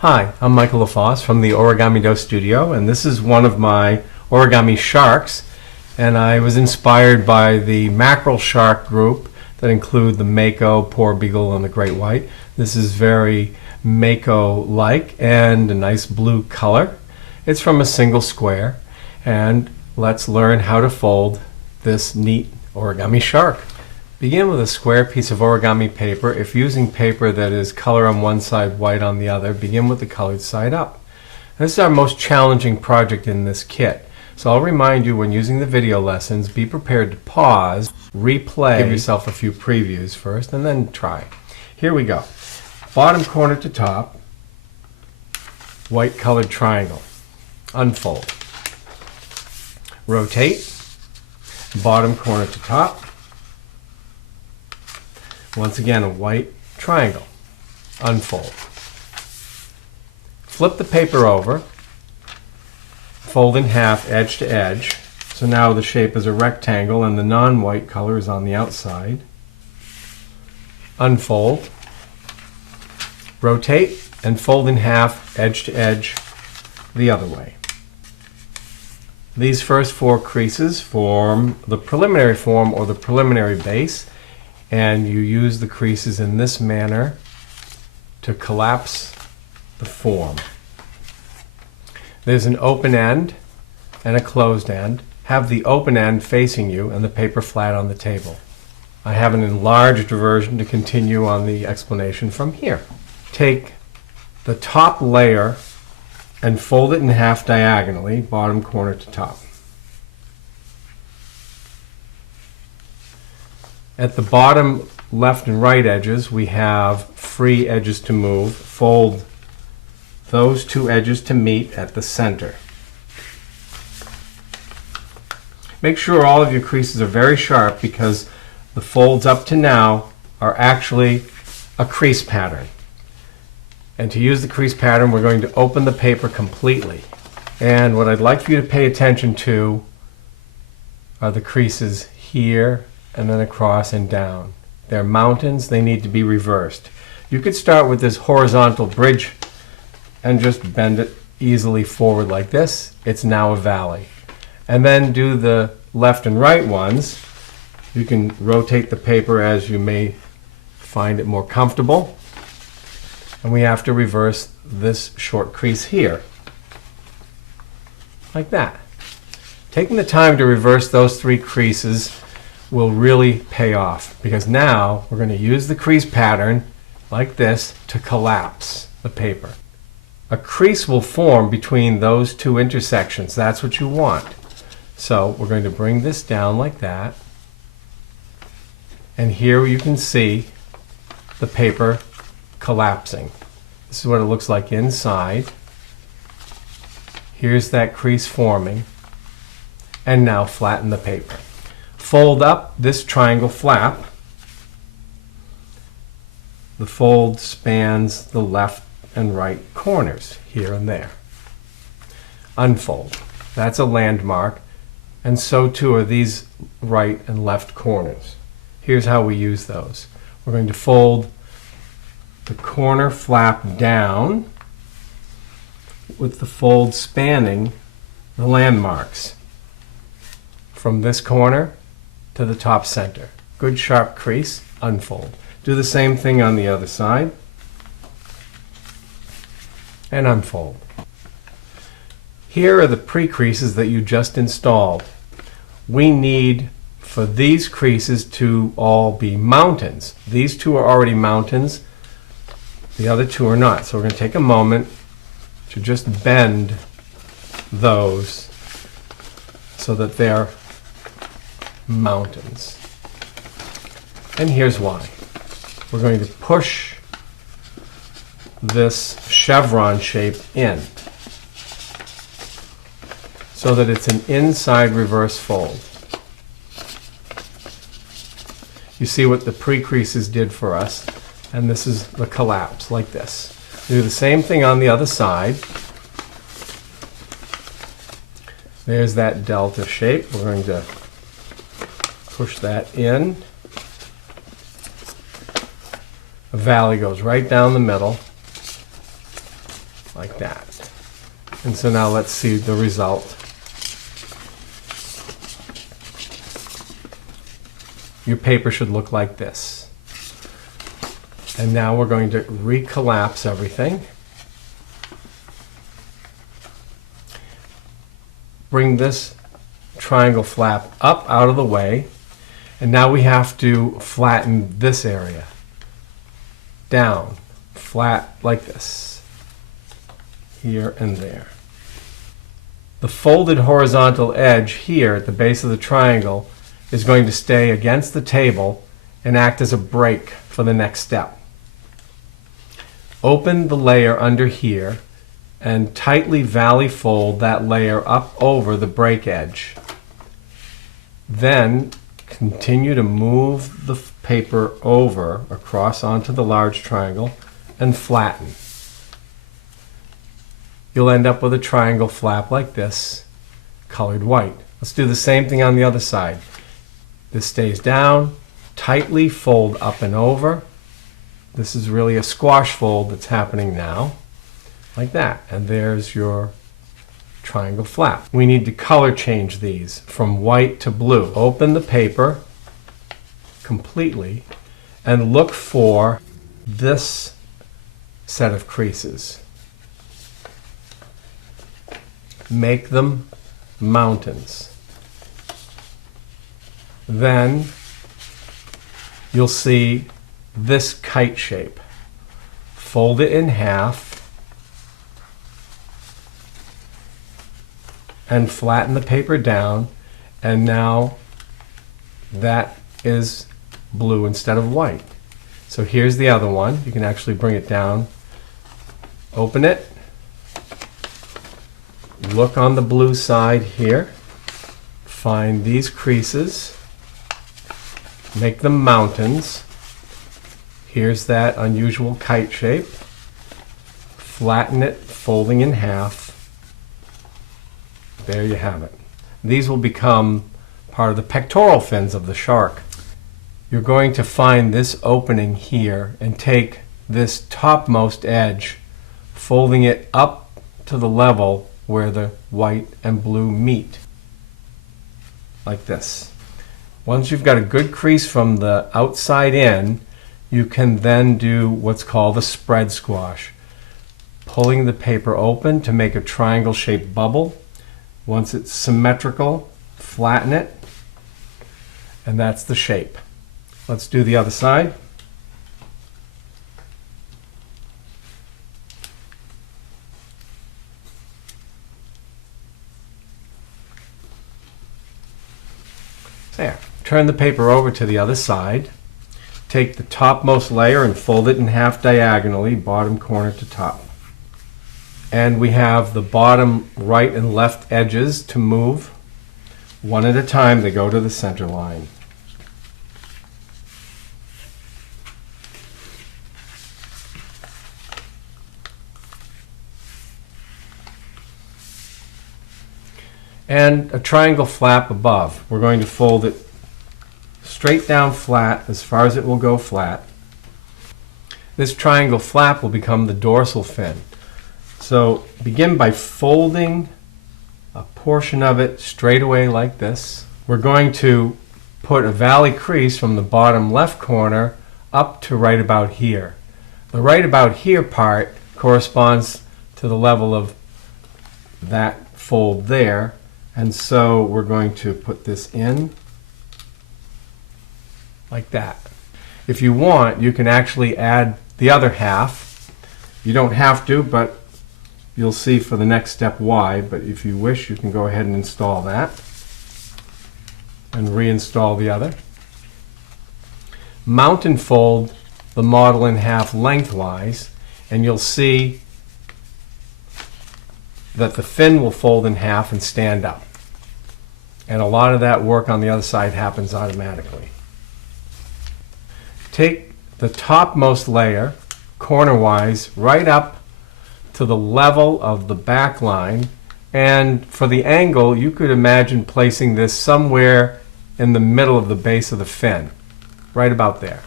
Hi, I'm Michael LaFosse from the Origami Do Studio, and this is one of my origami sharks. And I was inspired by the mackerel shark group that include the mako, porbeagle, and the great white. This is very mako-like and a nice blue color. It's from a single square, and let's learn how to fold this neat origami shark. Begin with a square piece of origami paper. If using paper that is color on one side, white on the other, begin with the colored side up. This is our most challenging project in this kit. So I'll remind you, when using the video lessons, be prepared to pause, replay, give yourself a few previews first, and then try. Here we go. Bottom corner to top, white colored triangle. Unfold. Rotate, bottom corner to top. Once again, a white triangle. Unfold. Flip the paper over. Fold in half, edge to edge. So now the shape is a rectangle and the non-white color is on the outside. Unfold. Rotate and fold in half, edge to edge, the other way. These first four creases form the preliminary form or the preliminary base. And you use the creases in this manner to collapse the form. There's an open end and a closed end. Have the open end facing you and the paper flat on the table. I have an enlarged version to continue on the explanation from here. Take the top layer and fold it in half diagonally, bottom corner to top. At the bottom left and right edges, we have free edges to move. Fold those two edges to meet at the center. Make sure all of your creases are very sharp, because the folds up to now are actually a crease pattern. And to use the crease pattern, we're going to open the paper completely. And what I'd like for you to pay attention to are the creases here, and then across and down. They're mountains, they need to be reversed. You could start with this horizontal bridge and just bend it easily forward like this. It's now a valley. And then do the left and right ones. You can rotate the paper as you may find it more comfortable. And we have to reverse this short crease here, like that. Taking the time to reverse those three creases will really pay off, because now we're going to use the crease pattern like this to collapse the paper. A crease will form between those two intersections. That's what you want. So we're going to bring this down like that, and here you can see the paper collapsing. This is what it looks like inside. Here's that crease forming, and now flatten the paper. Fold up this triangle flap. The fold spans the left and right corners, here and there. Unfold. That's a landmark, and so too are these right and left corners. Here's how we use those. We're going to fold the corner flap down with the fold spanning the landmarks from this corner to the top center. Good sharp crease. Unfold. Do the same thing on the other side. And unfold. Here are the pre-creases that you just installed. We need for these creases to all be mountains. These two are already mountains. The other two are not. So we're going to take a moment to just bend those so that they're mountains. And here's why. We're going to push this chevron shape in so that it's an inside reverse fold. You see what the pre-creases did for us, and this is the collapse, like this. Do the same thing on the other side. There's that delta shape. We're going to push that in. A valley goes right down the middle. like that. And so now let's see the result. Your paper should look like this. And now we're going to recollapse everything. Bring this triangle flap up out of the way. And now we have to flatten this area. Down, flat like this. Here and there. The folded horizontal edge here at the base of the triangle is going to stay against the table and act as a break for the next step. Open the layer under here and tightly valley fold that layer up over the break edge. Then continue to move the paper over across onto the large triangle and flatten. You'll end up with a triangle flap like this, colored white. Let's do the same thing on the other side. This stays down, tightly fold up and over. This is really a squash fold that's happening now, like that. And there's your triangle flap. We need to color change these from white to blue. Open the paper completely and look for this set of creases. Make them mountains. Then you'll see this kite shape. Fold it in half and flatten the paper down, and now that is blue instead of white. So here's the other one. You can actually bring it down, open it, look on the blue side here, find these creases, make them mountains. Here's that unusual kite shape. Flatten it, folding in half. There you have it. These will become part of the pectoral fins of the shark. You're going to find this opening here and take this topmost edge, folding it up to the level where the white and blue meet, like this. Once you've got a good crease from the outside in, you can then do what's called a spread squash. Pulling the paper open to make a triangle-shaped bubble. Once it's symmetrical, flatten it, and that's the shape. Let's do the other side. There. Turn the paper over to the other side. Take the topmost layer and fold it in half diagonally, bottom corner to top. And we have the bottom right and left edges to move. One at a time, they go to the center line. And a triangle flap above. We're going to fold it straight down flat as far as it will go flat. This triangle flap will become the dorsal fin. So begin by folding a portion of it straight away like this. We're going to put a valley crease from the bottom left corner up to right about here. The right about here part corresponds to the level of that fold there. And so we're going to put this in like that. If you want, you can actually add the other half. You don't have to, but you'll see for the next step why. But if you wish, you can go ahead and install that and reinstall the other. Mount and fold the model in half lengthwise, and you'll see that the fin will fold in half and stand up. And a lot of that work on the other side happens automatically. Take the topmost layer, cornerwise, right up to the level of the back line, and for the angle, you could imagine placing this somewhere in the middle of the base of the fin, right about there.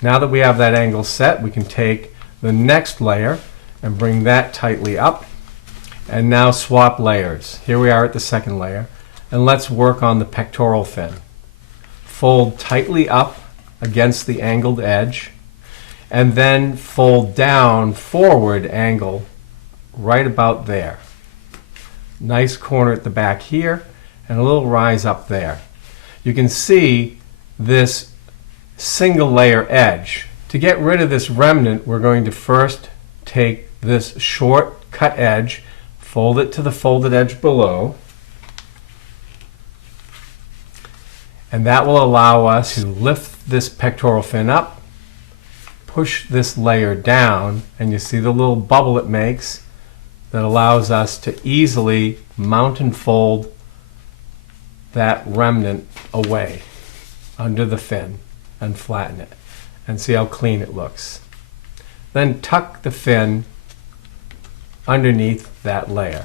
Now that we have that angle set, we can take the next layer and bring that tightly up. And now swap layers. Here we are at the second layer. And let's work on the pectoral fin. Fold tightly up against the angled edge, and then fold down forward angle right about there. Nice corner at the back here, and a little rise up there. You can see this single layer edge. To get rid of this remnant, we're going to first take this short cut edge, fold it to the folded edge below, and that will allow us to lift this pectoral fin up, push this layer down, and you see the little bubble it makes that allows us to easily mount and fold that remnant away under the fin and flatten it. And see how clean it looks. Then tuck the fin underneath that layer.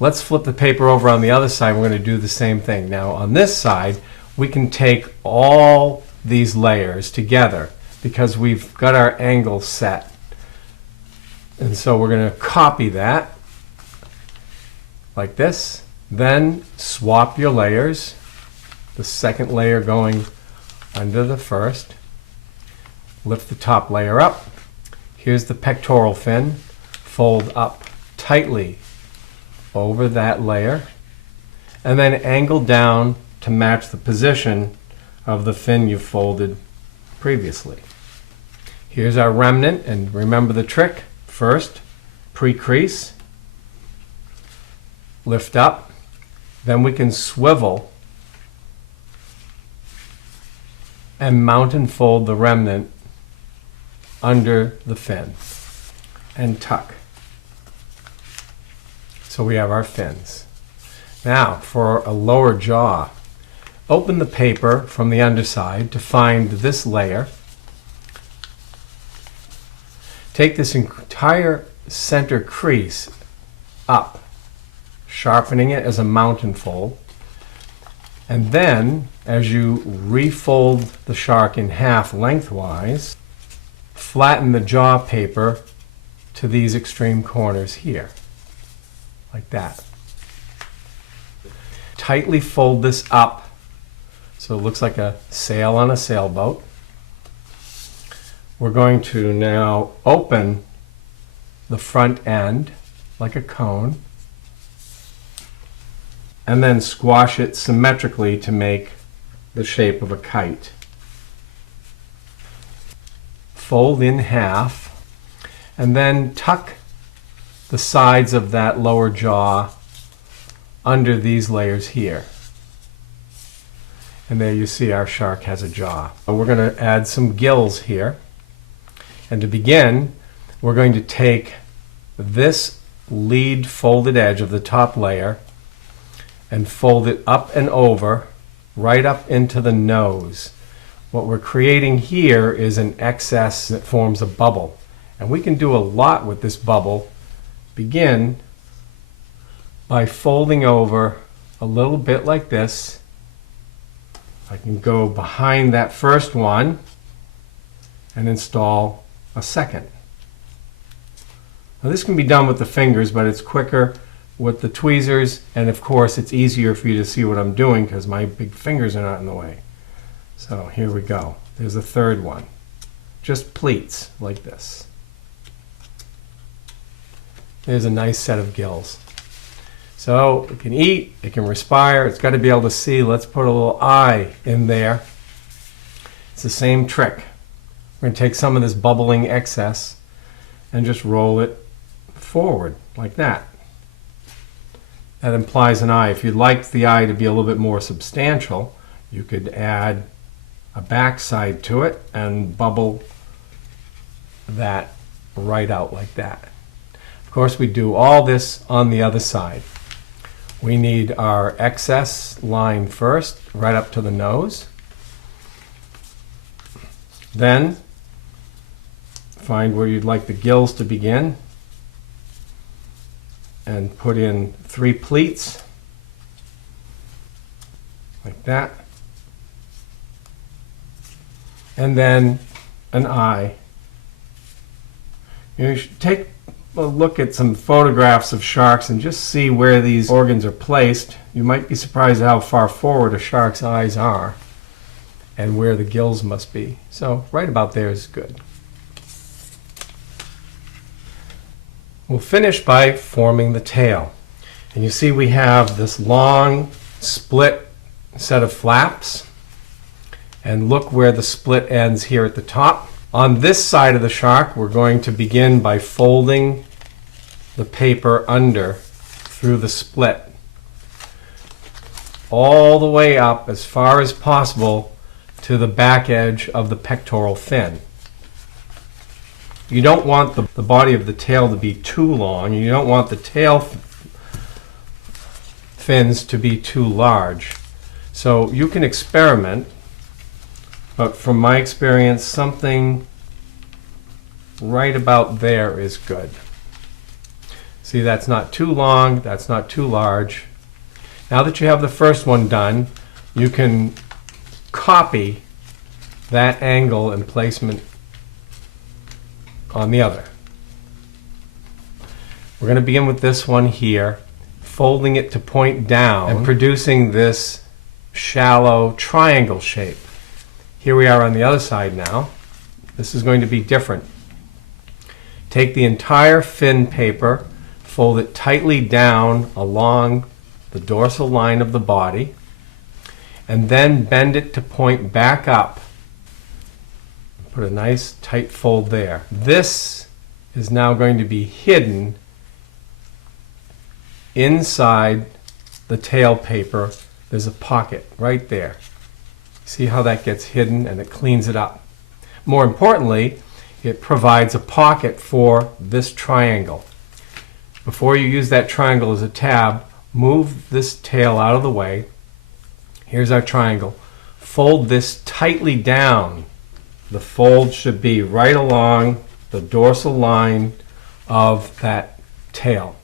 Let's flip the paper over on the other side. We're going to do the same thing. Now on this side, we can take all these layers together because we've got our angle set. And so we're going to copy that like this. Then swap your layers. The second layer going under the first. Lift the top layer up. Here's the pectoral fin. Fold up tightly over that layer, and then angle down to match the position of the fin you folded previously. Here's our remnant, and remember the trick. First, pre-crease, lift up, then we can swivel and mount and fold the remnant under the fin and tuck. So we have our fins. Now for a lower jaw, open the paper from the underside to find this layer. Take this entire center crease up, sharpening it as a mount and fold. And then, as you refold the shark in half lengthwise, flatten the jaw paper to these extreme corners here. Like that. Tightly fold this up so it looks like a sail on a sailboat. We're going to now open the front end like a cone and then squash it symmetrically to make the shape of a kite. Fold in half and then tuck the sides of that lower jaw under these layers here. And there you see our shark has a jaw. We're going to add some gills here. And to begin, we're going to take this lead folded edge of the top layer and fold it up and over, right up into the nose. What we're creating here is an excess that forms a bubble. And we can do a lot with this bubble. Begin by folding over a little bit like this. I can go behind that first one and install a second. Now this can be done with the fingers, but it's quicker with the tweezers, and of course it's easier for you to see what I'm doing because my big fingers are not in the way. So here we go. There's a third one. Just pleats like this. There's a nice set of gills. So it can eat, it can respire, it's got to be able to see. Let's put a little eye in there. It's the same trick. We're going to take some of this bubbling excess and just roll it forward like that. That implies an eye. If you'd like the eye to be a little bit more substantial, you could add a backside to it and bubble that right out like that. Of course, we do all this on the other side. We need our excess line first, right up to the nose. Then, find where you'd like the gills to begin and put in 3 pleats, like that. And then an eye. You should take a look at some photographs of sharks and just see where these organs are placed. You might be surprised at how far forward a shark's eyes are and where the gills must be. So right about there is good. We'll finish by forming the tail. And you see we have this long split set of flaps. And look where the split ends here at the top. On this side of the shark, we're going to begin by folding the paper under through the split all the way up as far as possible to the back edge of the pectoral fin. You don't want the body of the tail to be too long. You don't want the tail fins to be too large. So you can experiment, but from my experience, something right about there is good. See, that's not too long, that's not too large. Now that you have the first one done, you can copy that angle and placement on the other. We're going to begin with this one here, folding it to point down and producing this shallow triangle shape. Here we are on the other side now. This is going to be different. Take the entire fin paper, fold it tightly down along the dorsal line of the body, and then bend it to point back up. Put a nice tight fold there. This is now going to be hidden inside the tail paper. There's a pocket right there. See how that gets hidden and it cleans it up. More importantly, it provides a pocket for this triangle. Before you use that triangle as a tab, move this tail out of the way. Here's our triangle. Fold this tightly down. The fold should be right along the dorsal line of that tail.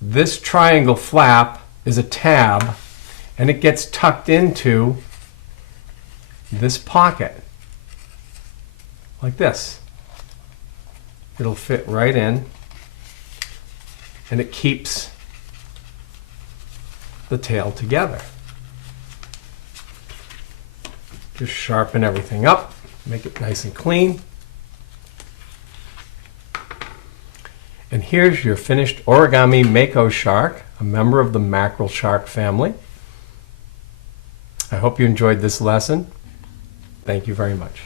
This triangle flap is a tab, and it gets tucked into this pocket like this. It'll fit right in, and it keeps the tail together. Just sharpen everything up, make it nice and clean. And here's your finished origami mako shark, a member of the mackerel shark family. I hope you enjoyed this lesson. Thank you very much.